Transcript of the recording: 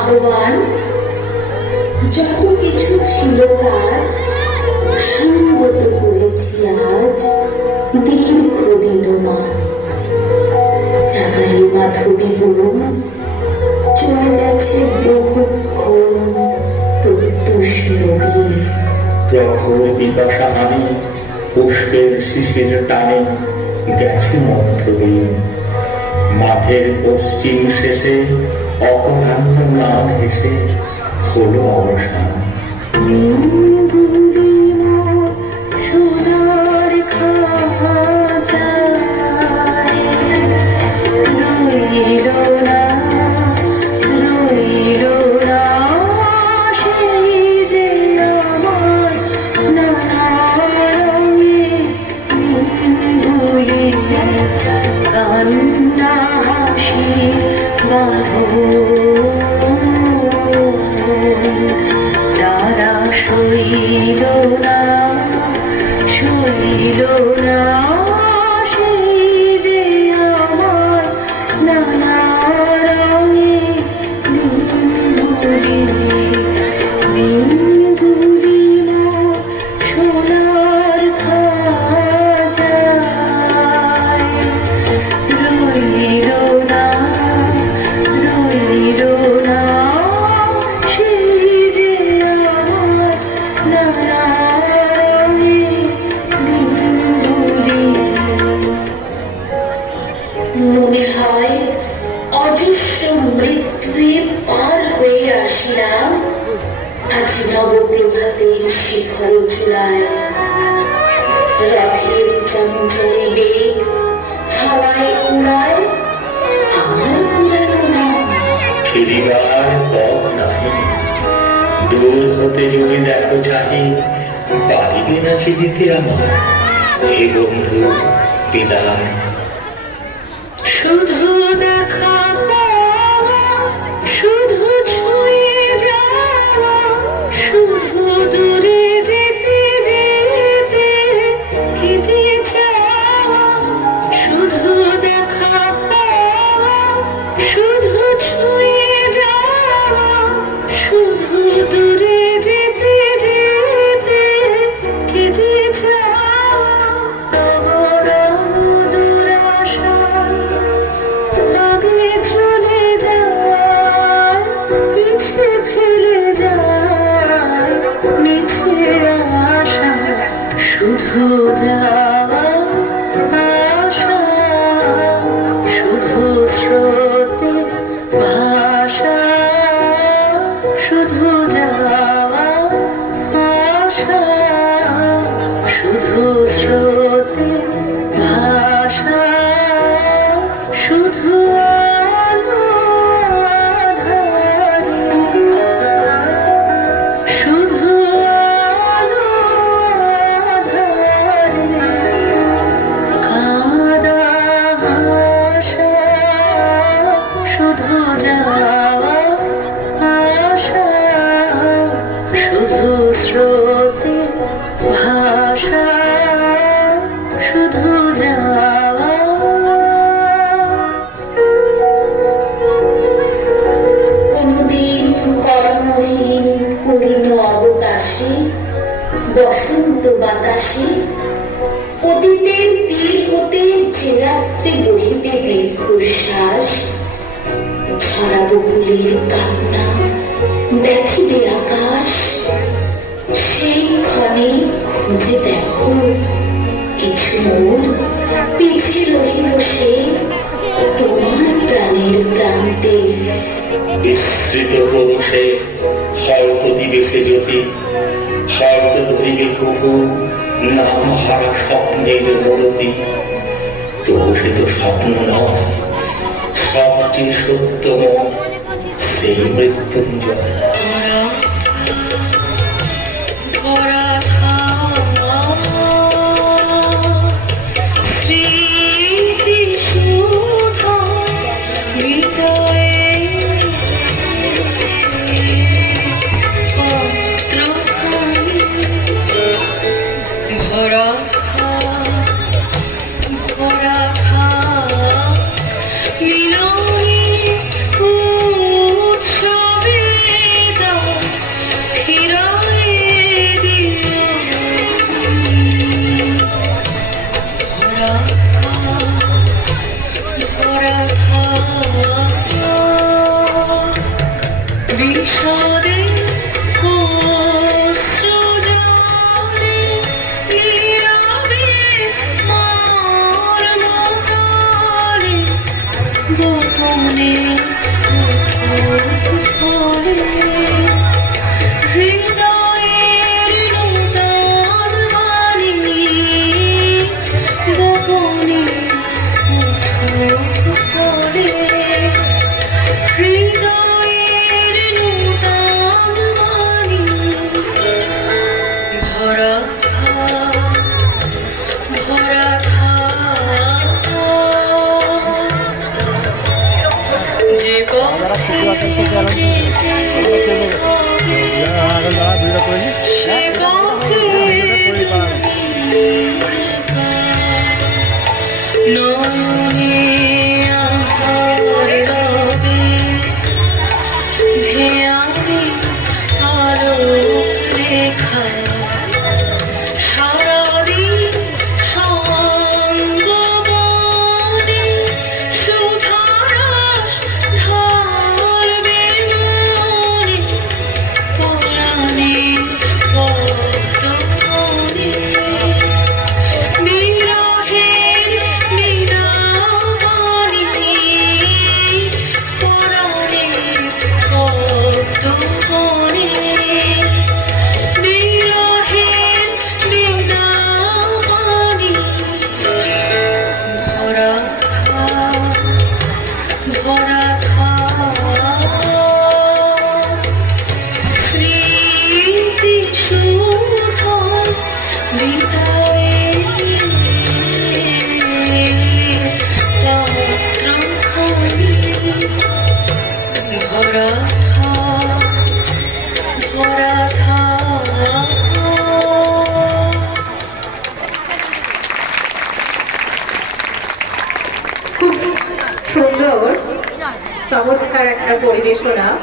আহ্বান, যত কিছু ছিল কাজ সঙ্গত করেছি আজ দীর্ঘদিন মা। জাগাই মাধবী বোন, চলে গেছে বহুক্ষণ প্রত্যুষ নবীন। প্রখর পিপাসা আনি পুষ্পের শিশির টানে গেছে মধ্যদিন। মাঠের পশ্চিম শেষে অপরাহ্ন ম্লান হেসে হলো অবসান। তারা শৈল না সেই যে আমার নানা রঙে মিনগুলি সোনার খাজায় রইল না মনে হয় অজস্র মৃত্যুয়ে পার হয়ে আসিলাম আজ নবপ্রভাতের শিখর চূড়ায়। রথের চঞ্চল বেগ হাওয়ায় উড়ায় আমার পুরানো নাম। ফিরিবার পথ নাহি, দূর হতে যদি দেখো চাহি, পারিবে না চিনিতে আমার হে বন্ধু বিদায়। শুধু দেখা পাওয়া, শুধু ছুঁয়ে যাওয়া, শুধু দূরে যেতে যেতে কেঁদে যাওয়া। শুধু দেখা পাওয়া, শুধু ছুঁয়ে যাওয়া, শুধু দূরে যেতে যেতে কেঁদে যাওয়া। শুধু যাওয়া আশা, শুধু স্রোতে ভাষা, শুধু যাওয়া আশা, শুধু স্রোতে ভাষা, শুধু আলো আঁধারে, শুধু আলো আঁধারে, কাঁদা হাসা, শুধু যাওয়া আশা, শুধু স্রোতে ভাষা, শুধু যাওয়া। কোনদিন কর্মহীন পূর্ণ অবকাশে বসন্ত বাতাসে অতীতের তীর হতে যে রাত্রে বহিবে দীর্ঘশ্বাস, ঝরা বকুলের কান্না ব্যথিবে আকাশ। সেই ক্ষণে খুঁজে দেখো কিছু মোর পিছে রহিল সে তোমার প্রাণের প্রান্তে। বিস্মৃত পৌরুষে হয়তো দিবে সে জ্যোতি, হয়তো ধরিবে কভু নাম হারা স্বপ্নের মূরতি। তবু সে তো স্বপ্ন নয়, সবচেয়ে সত্যম সেই মৃত্যুঞ্জয়। মিলনে উৎসবে গোপনে ফলে হৃদয়ের নূতন বাণী গোপনে ফলে হৃদয়ের নূতন বাণী ভরা যে পথে যেতে হবে সে পথে নয়নে আঁধার রবে ধ্যানে আলোক রেখা সারাদিন সঙ্গবনে সুধারস ঢালবে মনে পরাণে পদ্মবনে বিরহের নীলাবাণী পরাণে পদ্মবনে বিরহের নীলাবাণী ভরা স্মৃতি সুধা বিদায়ে পাত্রখানি ভরা খুব সুন্দর চমৎকার একটা পরিবেশনা।